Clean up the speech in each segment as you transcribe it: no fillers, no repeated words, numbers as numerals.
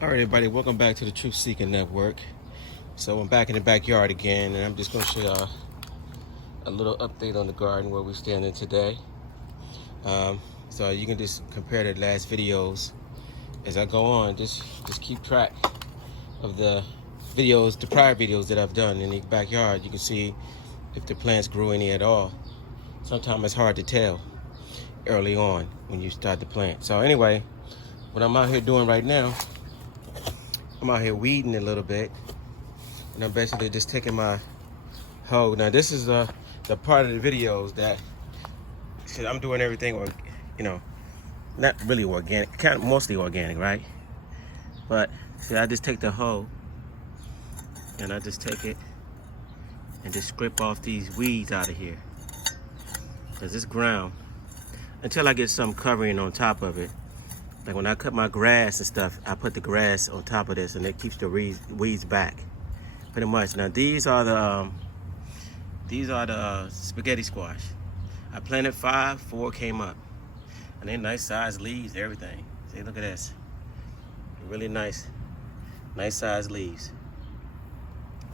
All right, everybody, welcome back to the Truth Seeking Network. So I'm back in the backyard again, and I'm just going to show y'all a little update on the garden where we're standing today. So you can just compare the last videos as I go on. Just keep track of the videos, the prior videos that I've done in the backyard. You can see if the plants grew any at all. Sometimes it's hard to tell early on when you start to plant. So anyway, what I'm out here doing right now, I'm out here weeding a little bit, and I'm basically just taking my hoe. Now this is the part of the videos that I'm doing everything, or not really organic, kind of mostly organic, right? But see, I just take the hoe and I just take it and just scrape off these weeds out of here, because this ground, until I get some covering on top of it. Like when I cut my grass and stuff, I put the grass on top of this, and it keeps the weeds back, pretty much. Now these are the spaghetti squash. I planted 5, 4 came up, and they're nice sized leaves, everything. See, look at this, really nice sized leaves.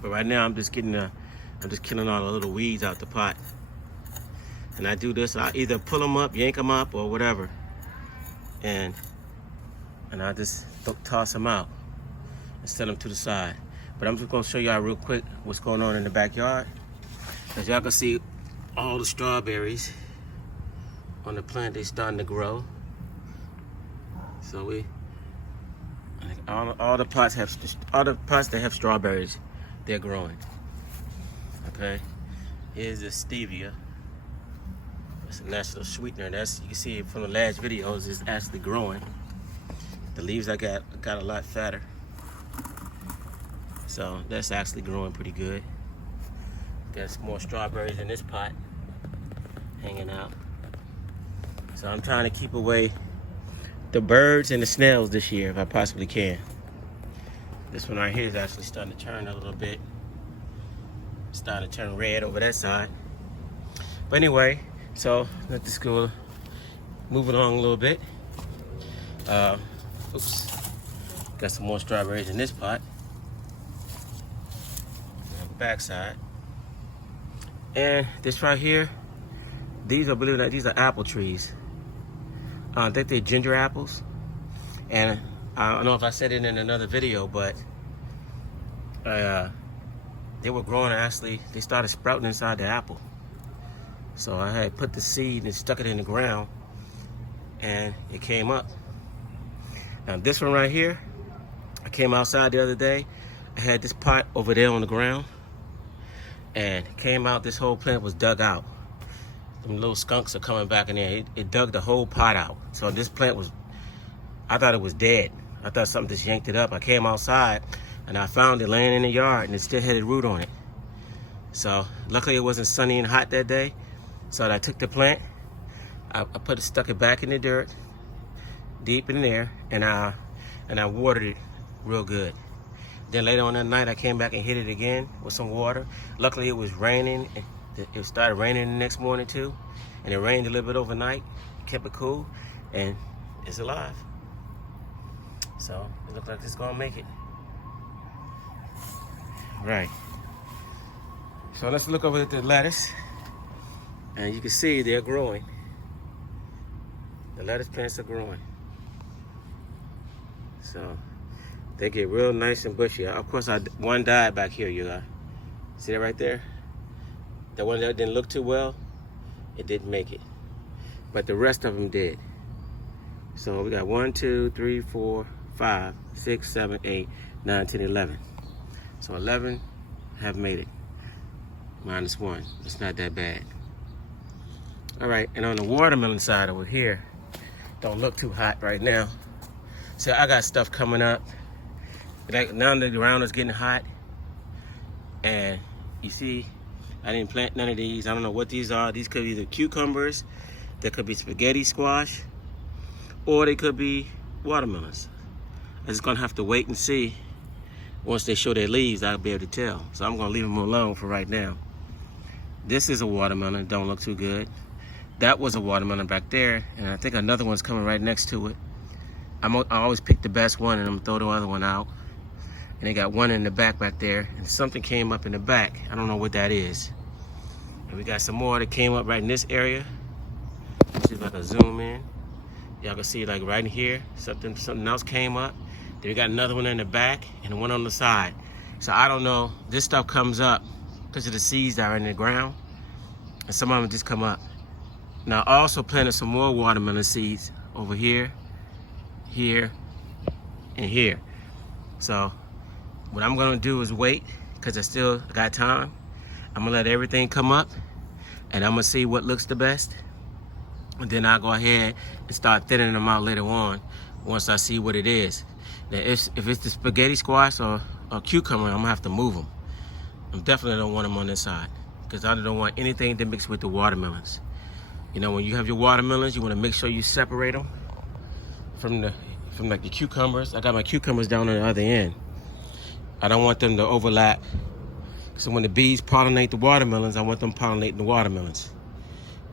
But right now I'm just killing all the little weeds out the pot. And I do this, I either pull them up, yank them up, or whatever, and I just toss them out and set them to the side. But I'm just gonna show y'all real quick what's going on in the backyard. As y'all can see, all the strawberries on the plant, they starting to grow. So all the pots that have strawberries, they're growing. Okay, here's the stevia. It's a natural sweetener. That's, you can see from the last videos, it's actually growing. The leaves I got a lot fatter, so that's actually growing pretty good. There's more strawberries in this pot hanging out. So I'm trying to keep away the birds and the snails this year if I possibly can. This one right here is actually starting to turn a little bit. It's starting to turn red over that side. But anyway, so let's just go move along a little bit. Oops, got some more strawberries in this pot. On the back side. And this right here, these are, believe it or not, these are apple trees. I think they're ginger apples. And I don't know if I said it in another video, but they were growing, actually, they started sprouting inside the apple. So I had put the seed and stuck it in the ground, and it came up. Now this one right here, I came outside the other day. I had this pot over there on the ground, and it came out, this whole plant was dug out. Them little skunks are coming back in there. It dug the whole pot out. So this plant was, I thought it was dead. I thought something just yanked it up. I came outside and I found it laying in the yard, and it still had a root on it. So luckily it wasn't sunny and hot that day. So I took the plant, I stuck it back in the dirt, deep in there, and I watered it real good. Then later on that night, I came back and hit it again with some water. Luckily, it was raining. It started raining the next morning too, and it rained a little bit overnight. Kept it cool, and it's alive. So it looks like it's gonna make it. Right. So let's look over at the lettuce, and you can see they're growing. The lettuce plants are growing. So they get real nice and bushy. Of course, one died back here, you guys. See that right there? The one that didn't look too well, it didn't make it. But the rest of them did. So we got 1, 2, 3, 4, 5, 6, 7, 8, 9, 10, 11. So 11 have made it. -1. It's not that bad. All right, and on the watermelon side over here, don't look too hot right now. So I got stuff coming up. Like now the ground is getting hot, and you see, I didn't plant none of these. I don't know what these are. These could be either cucumbers, there could be spaghetti squash, or they could be watermelons. I'm just gonna have to wait and see. Once they show their leaves, I'll be able to tell. So I'm gonna leave them alone for right now. This is a watermelon, don't look too good. That was a watermelon back there, and I think another one's coming right next to it. I always pick the best one and I'm gonna throw the other one out. And they got one in the back there, and something came up in the back. I don't know what that is. And we got some more that came up right in this area. Let's see if I can zoom in. Y'all can see like right in here, something else came up. Then we got another one in the back and one on the side. So I don't know, this stuff comes up because of the seeds that are in the ground, and some of them just come up. Now I also planted some more watermelon seeds over here, here, and here. So what I'm gonna do is wait, because I still got time. I'm gonna let everything come up, and I'm gonna see what looks the best. And then I'll go ahead and start thinning them out later on, once I see what it is. Now if it's the spaghetti squash or cucumber, I'm gonna have to move them. I definitely don't want them on this side, because I don't want anything to mix with the watermelons. You know, when you have your watermelons, you wanna make sure you separate them from like the cucumbers. I got my cucumbers down on the other end. I don't want them to overlap. So when the bees pollinate the watermelons, I want them pollinating the watermelons.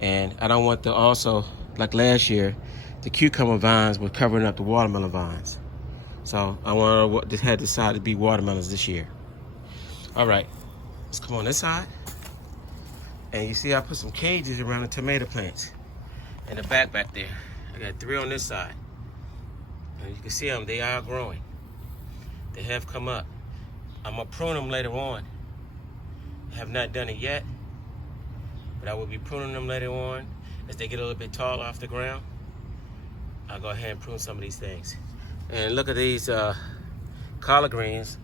And I don't want also, like last year, the cucumber vines were covering up the watermelon vines. So I want to have decided to be watermelons this year. All right, let's come on this side. And you see I put some cages around the tomato plants in the back there. I got 3 on this side. And you can see them, they are growing. They have come up. I'm gonna prune them later on. I have not done it yet, but I will be pruning them later on as they get a little bit taller off the ground. I'll go ahead and prune some of these things. And look at these collard greens.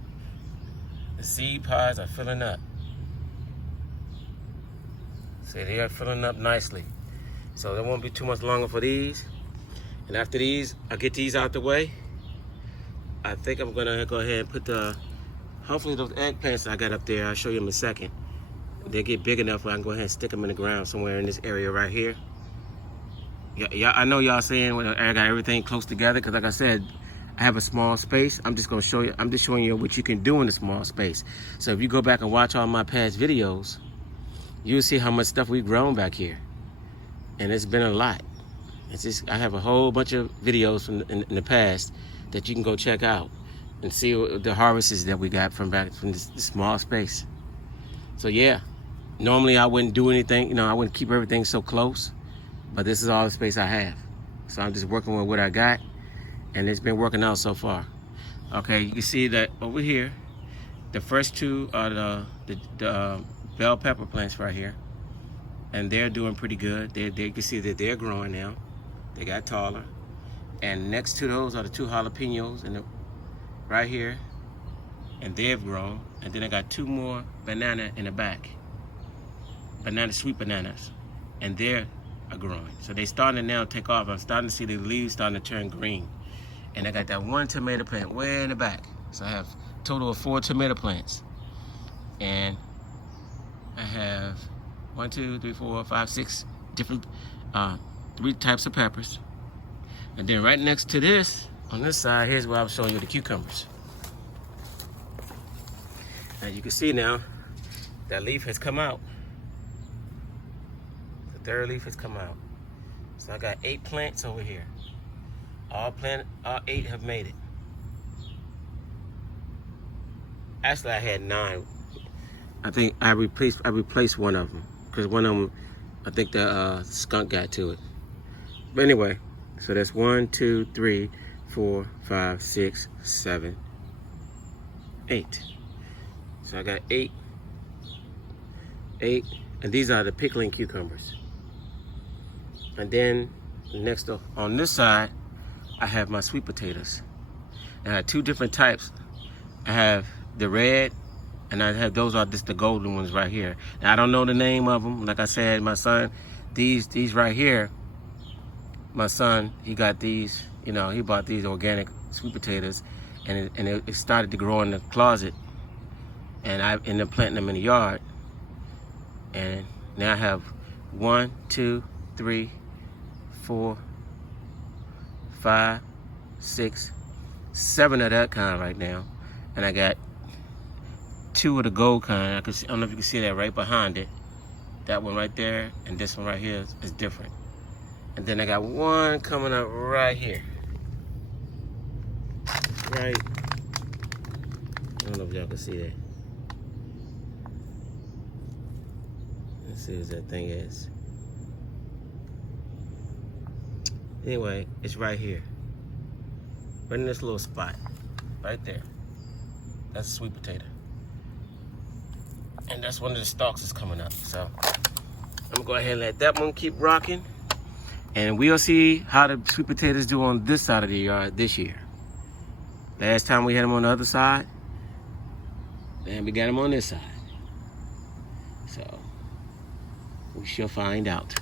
The seed pods are filling up. See, they are filling up nicely. So there won't be too much longer for these. And after these, I'll get these out the way. I think I'm gonna go ahead and put hopefully those eggplants I got up there, I'll show you in a second. They'll get big enough where I can go ahead and stick them in the ground somewhere in this area right here. Yeah, I know y'all saying I got everything close together, because like I said, I have a small space. I'm just showing you what you can do in a small space. So if you go back and watch all my past videos, you'll see how much stuff we've grown back here. And it's been a lot. It's just, I have a whole bunch of videos from in the past that you can go check out and see the harvests that we got from this small space. So yeah, normally I wouldn't do anything, you know, I wouldn't keep everything so close, but this is all the space I have. So I'm just working with what I got, and it's been working out so far. Okay, you can see that over here, the first 2 are the bell pepper plants right here, and they're doing pretty good. You can see that they're growing now. They got taller. And next to those are the 2 jalapenos right here, and they've grown. And then I got 2 more banana in the back, sweet bananas, and they're growing. So they starting to now take off. I'm starting to see the leaves starting to turn green. And I got that 1 tomato plant way in the back. So I have a total of 4 tomato plants. And I have 1, 2, 3, 4, 5, 6 different 3 types of peppers. And then right next to this, on this side, here's where I was showing you the cucumbers. As you can see now, that leaf has come out. The 3rd leaf has come out. So I got 8 plants over here. All 8 have made it. Actually, I had 9. I think I replaced one of them, because one of them, I think the skunk got to it. But anyway, so that's 1, 2, 3, 4, 5, 6, 7, 8. So I got 8, and these are the pickling cucumbers. And then next up on this side, I have my sweet potatoes. And I have 2 different types. I have the red, and I have those are just the golden ones right here. Now I don't know the name of them. Like I said, my son, these right here, my son, he got these. You know, he bought these organic sweet potatoes, and it started to grow in the closet. And I ended up planting them in the yard. And now I have 1, 2, 3, 4, 5, 6, 7 of that kind right now. And I got 2 of the gold kind. I don't know if you can see that right behind it. That one right there, and this one right here is different. And then I got 1 coming up right here. right. I don't know if y'all can see that. Let's see what that thing is. Anyway, it's right here. Right in this little spot. Right there. That's a sweet potato. And that's one of the stalks that's coming up. So I'm gonna go ahead and let that one keep rocking. And we'll see how the sweet potatoes do on this side of the yard this year. Last time we had them on the other side, and we got them on this side. So we shall find out.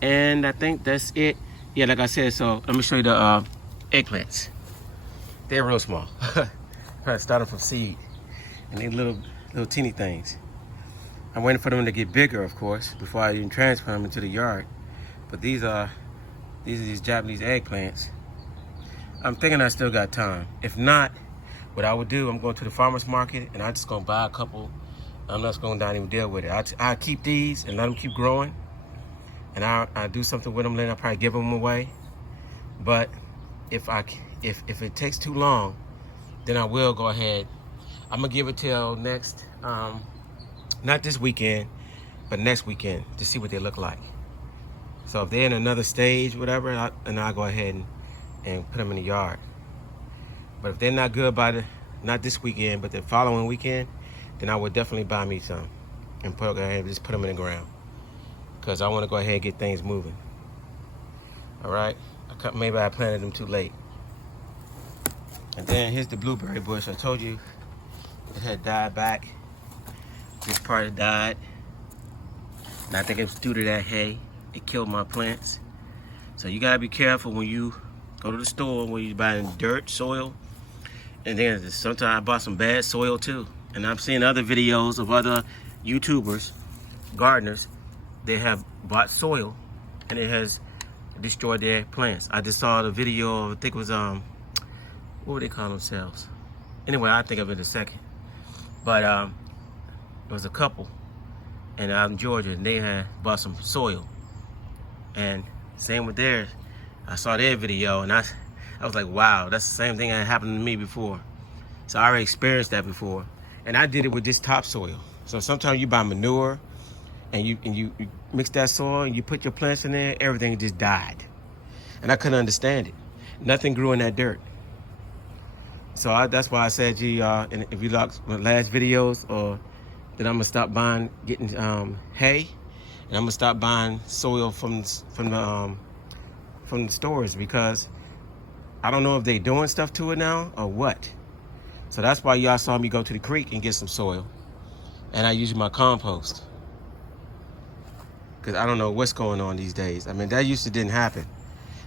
And I think that's it. Yeah, like I said, so let me show you the eggplants. They're real small. I started from seed, and they little teeny things. I'm waiting for them to get bigger, of course, before I even transplant them into the yard. But these are these Japanese eggplants. I'm thinking I still got time. If not, what I would do, I'm going to the farmer's market and I'm just gonna buy a couple. I'm not going to even deal with it. I keep these and let them keep growing. And I do something with them, then I'll probably give them away. But if it takes too long, then I will go ahead. I'm gonna give it till next, not this weekend, but next weekend to see what they look like. So if they're in another stage, whatever, then I'll go ahead and put them in the yard. But if they're not good by not this weekend, but the following weekend, then I would definitely buy me some and go ahead and just put them in the ground. Because I want to go ahead and get things moving. All right, maybe I planted them too late. And then here's the blueberry bush. I told you it had died back. This part had died. And I think it was due to that hay. It killed my plants. So you gotta be careful when you go to the store where you're buying dirt, soil. And then sometimes I bought some bad soil too. And I'm seeing other videos of other YouTubers, gardeners, they have bought soil and it has destroyed their plants. I just saw the video of, I think it was, what would they call themselves? Anyway, I'll think of it in a second. But it was a couple and out in Georgia, and they had bought some soil. And same with theirs. I saw their video and I was like, wow, that's the same thing that happened to me before. So I already experienced that before. And I did it with just topsoil. So sometimes you buy manure and you mix that soil and you put your plants in there, everything just died. And I couldn't understand it. Nothing grew in that dirt. So that's why I said to y'all, and if you look my last videos, or that I'm gonna stop getting hay, and I'm gonna stop buying soil from the stores, because I don't know if they doing stuff to it now or what. So that's why y'all saw me go to the creek and get some soil, and I use my compost, because I don't know what's going on these days. I mean, that used to didn't happen,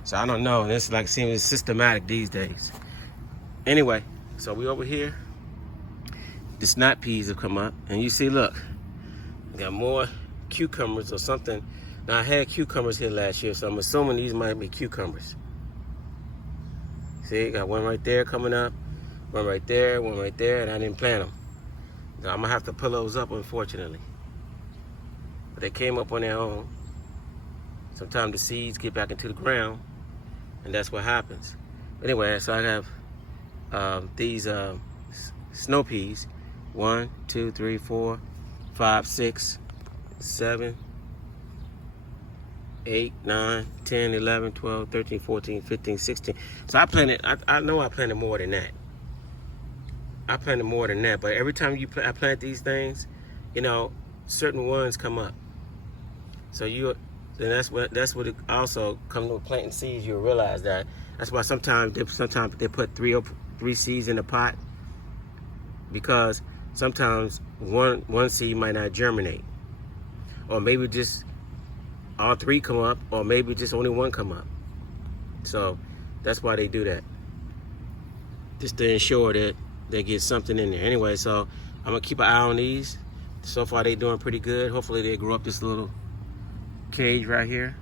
so I don't know. And it's like seems systematic these days. Anyway, so we over here. The snap peas have come up, and you see, look, we got more cucumbers or something. Now I had cucumbers here last year, so I'm assuming these might be cucumbers. See, got one right there coming up, one right there, and I didn't plant them. So I'm gonna have to pull those up, unfortunately. But they came up on their own. Sometimes the seeds get back into the ground, and that's what happens. Anyway, so I have these snow peas. 1, 2, 3, 4, 5, 6, 7, 8, 9, 10, 11, 12, 13, 14, 15, 16. So I planted, I know I planted more than that. I planted more than that, but every time I plant these things, you know, certain ones come up. So then that's what it also comes with planting seeds. You'll realize that. That's why sometimes they put three seeds in a pot, because sometimes one seed might not germinate, or maybe just all three come up, or maybe just only one come up. So that's why they do that, just to ensure that they get something in there. Anyway, so I'm gonna keep an eye on these. So far they doing pretty good. Hopefully they grow up this little cage right here.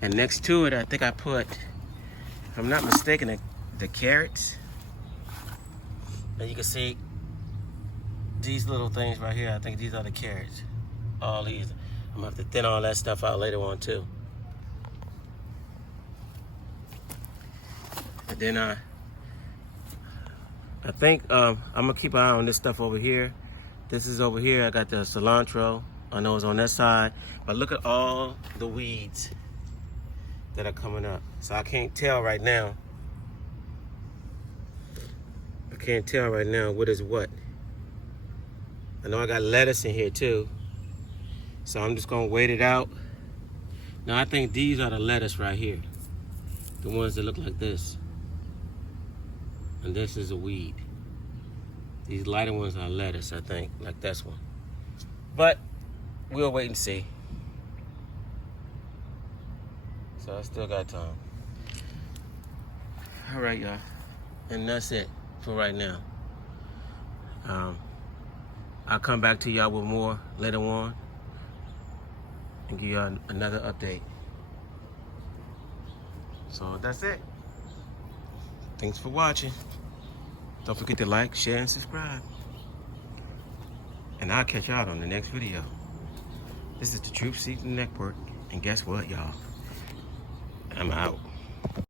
And next to it, I think I put, if I'm not mistaken, the carrots. And you can see these little things right here. I think these are the carrots. All these. I'm gonna have to thin all that stuff out later on too. And then I think I'm gonna keep an eye on this stuff over here. This is over here. I got the cilantro. I know it's on that side, but look at all the weeds that are coming up. So I can't tell right now. I can't tell right now what is what. I know I got lettuce in here too. So I'm just gonna wait it out. Now I think these are the lettuce right here. The ones that look like this. And this is a weed. These lighter ones are lettuce, I think, like this one. But we'll wait and see. So I still got time. All right, y'all. And that's it for right now. I'll come back to y'all with more later on and give y'all another update. So that's it. Thanks for watching. Don't forget to like, share, and subscribe. And I'll catch y'all on the next video. This is the Truth Seeking Network. And guess what, y'all? I'm out.